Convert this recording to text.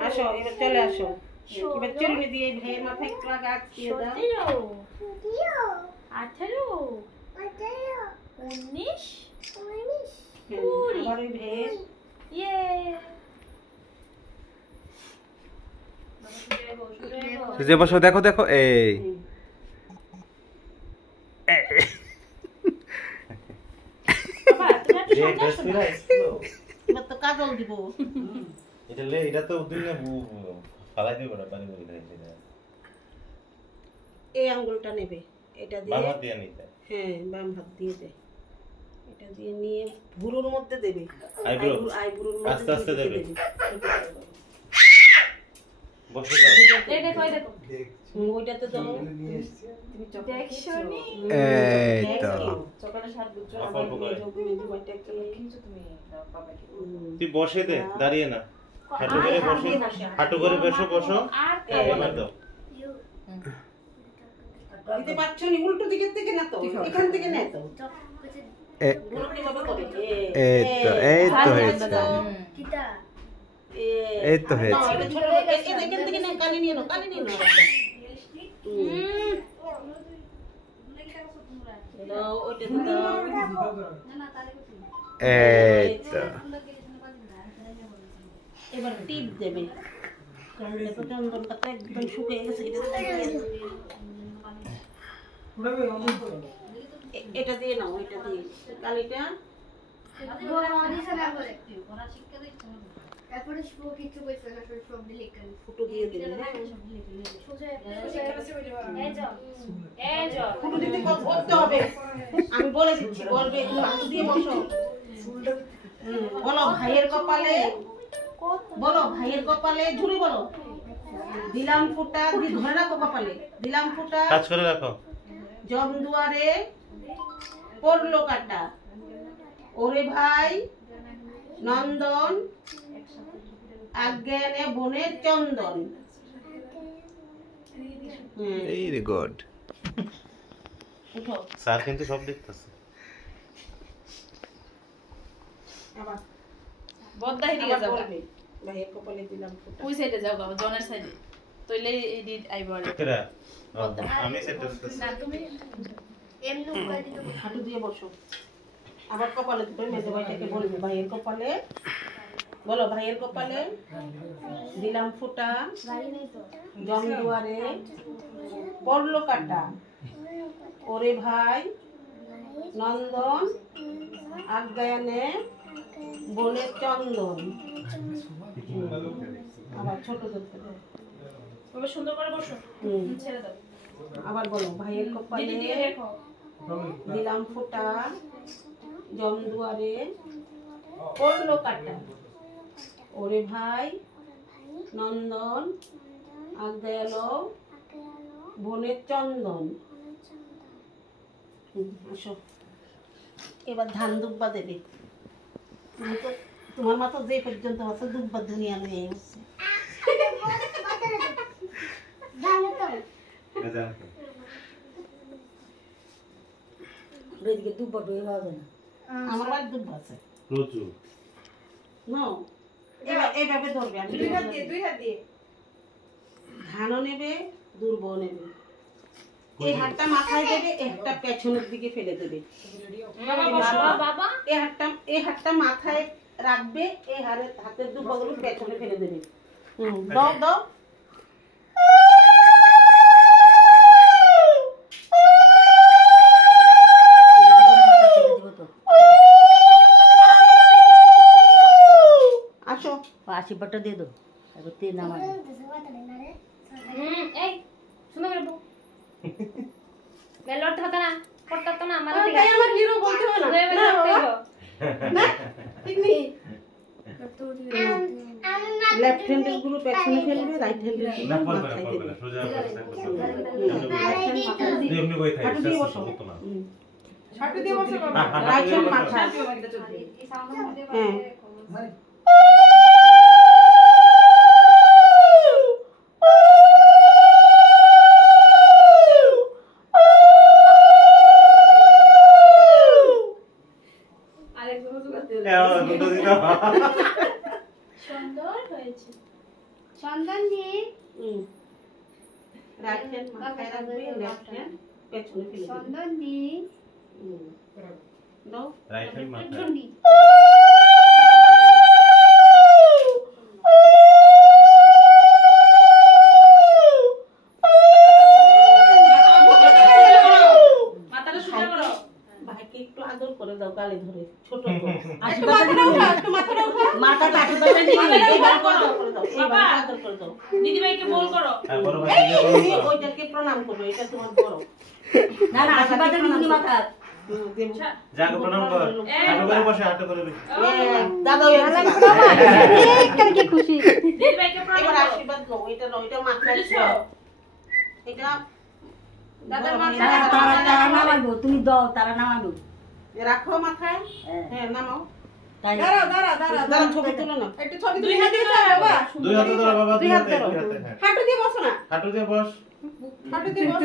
আসো এবার চলে আসো এবার চিরুনি দিয়ে ভাইয়ের মাথায় একটু আগে আঁকিয়ে দাও 18 19 আবার ওই ভাইয়ের ইয়ে যে বসো দেখো দেখো এই বাবা তুমি একটু সামনে আসো না। এবার তো কাজল দিব এটা তো দুই না ফালাই দিব না পানি বলে খাইছে না এই আঙ্গুলটা নেবে এটা দিয়ে বাবা দিয়ে নিতে হ্যাঁ বাম হাত দিয়ে দে এটা দিয়ে নিয়ে ভুরুর মধ্যে দেবে আইব্রো আইব্রোর মধ্যে আস্তে আস্তে দেবে বসে যাও এই দেখো এই দেখো ওইটাতে দাও দেখছনি এই তো সকালে 7 বুঝছো অল্প করে। কিন্তু তুমি বাবাকে তুই বসে দে দাঁড়িয়ে না হাঁটু করে বসে হাঁটু করে বসো বসো আর এবার দাও দিতে পারছো নি উল্টো দিকের থেকে না তো এখান থেকে না তো এ- উল্টো ভাবে করে এই তো হয়েছে এই তো হয়েছে এটা ছোট এখান থেকে না কালি নিয়ে নাও দাও ওইটা দাও এই তো এবার টিপ দেবে দেখো চন্দন পাতা একদম শুকিয়ে গেছে এটা দিয়ে নাও এটা দিয়ে কালিটা ফুটো দিয়ে দেবে ফুটো দিতে করতে হবে আমি বলে দিচ্ছি বলবে একটু হাত দিয়ে বসো বলো ভাইয়ের কপালে ঝুড়ি বলো দিলাম ফুটা ধরে রাখো কপালে দিলাম ফুটা কাজ করে রাখো জম দুয়ারে পড়লো কাটা ওরে ভাই নন্দন আজ্ঞানে বনের চন্দন ভেরি গুড উঠো স্যার কিন্তু সব দেখতেছে আবার বদ্দা হিড়ে যাও বলবে ভাইয়ের কপালে দিলাম ফুটা ওই সাইডে যাও গো জনের সাইডে তইলে এডিট আইবো আর কেরা আমি সেট করতেছি না তুমি হাঁটু দিয়ে বসো আবার কপালে দিবে মেজে ভাইটাকে বলবে ভাইয়ের কপালে বলো ভাইয়ের কপালে দিলাম ফুটা জম দুয়ারে পড়লো কাটা ওরে ভাই নন্দন আজ্ঞানে বনের চন্দন আবার ছোট ধরতে দাও। বাবা সুন্দর করে বসো হুম। ছেড়ে দাও আবার বলো ভাইয়ের কপালে দিদি দিয়ে দেখো দিলাম ফুটা জম দুয়ারে পড়লো কাটা ওরে ভাই নন্দন আজ্ঞা এলো বনের চন্দন আসো এবার ধান দুব্বা দেবে তোমার মতো যে পর্যন্ত আছে দুব্বা দুনিয়া নিয়ে আসছে আমার বাড়ি দুব্বা আছে প্রচুর নাও এবার এইভাবে ধরবে আমি দুই হাত দিয়ে ধানও নেবে দুর্বও নেবে এই হাতটা মাথায় দেবে এই হাতটা পেছনের দিকে ফেলে দেবে বাবা বসো বাবা এই হাতটা মাথায় রাখবে এই হাতের দুর্বগুলো পেছনে ফেলে দেবে দাও দাও আসো আশীর্বাদটা দিয়ে দাও এবার তেল নামা এই শুনো করে বউ মেলট হতো না করতে তো না আমার তাই আমার হিরো বলতে হবে না না ঠিক নেই লেফট হ্যান্ডের গুলো পেছনে ফেলবে রাইট হ্যান্ডের না গুলো পড়বে না মাথায় পড়বে দেবে না সোজা অবস্থায় করতে হুম। এমনি বই থাকে হাঁটু দিয়ে বসো হতো না হুম। হাঁটু দিয়ে বসো বাবা রাইট হ্যান্ড মাথায় হ্যাঁ আরেকজন জোগাতে দুটো দিন সুন্দর হয়েছে রাইট হ্যান্ড মাথায় রাখবে, লেফট হ্যান্ড পেছনে ফেলে দেবে। দাও। রাইট হ্যান্ড মাথায় মাথাটা সোজা করো। ভাইকে একটু আদর করে দাও, গালে ধরে ছোট করে। একটু মাথাটা উঠা, মাথাটা আশীর্বাদ করে দিবি। এইবার আদর করে দাও, এইবার আদর করে দাও। দিদিভাইকে বল করো। আর বড় ভাইকে বলো তো। ওইটাকে প্রণাম করো, এটা তোমার বড়। না না আশীর্বাদ দিবি মাথা। দেবো। যাকে প্রণাম কর। হাঁটু করে বসে, হাঁটু করে বসে। দাদা ওই আশীর্বাদ। কি খুশি। দিদিভাইকে প্রণাম এবার করো। আশীর্বাদ নাও, এটা নাও, এটা মাথায় বুঝেছো? দাও। এটা দাদার মাথায় তারা তারা তারা নামাইবো, তুমি দাও তারা নামাইবো। রাখো মাথায়। হ্যাঁ নামাও। তাই দাঁড়াও, ছবি তুলো না। দুই হাতে ধরো বাবা। দুই হাতে ধরো বাবা, দুই হাতে, দুই হাতে। হ্যাঁ। হাঁটু দিয়ে বসো না। হাঁটু দিয়ে বস। হাঁটু দিয়ে বসো।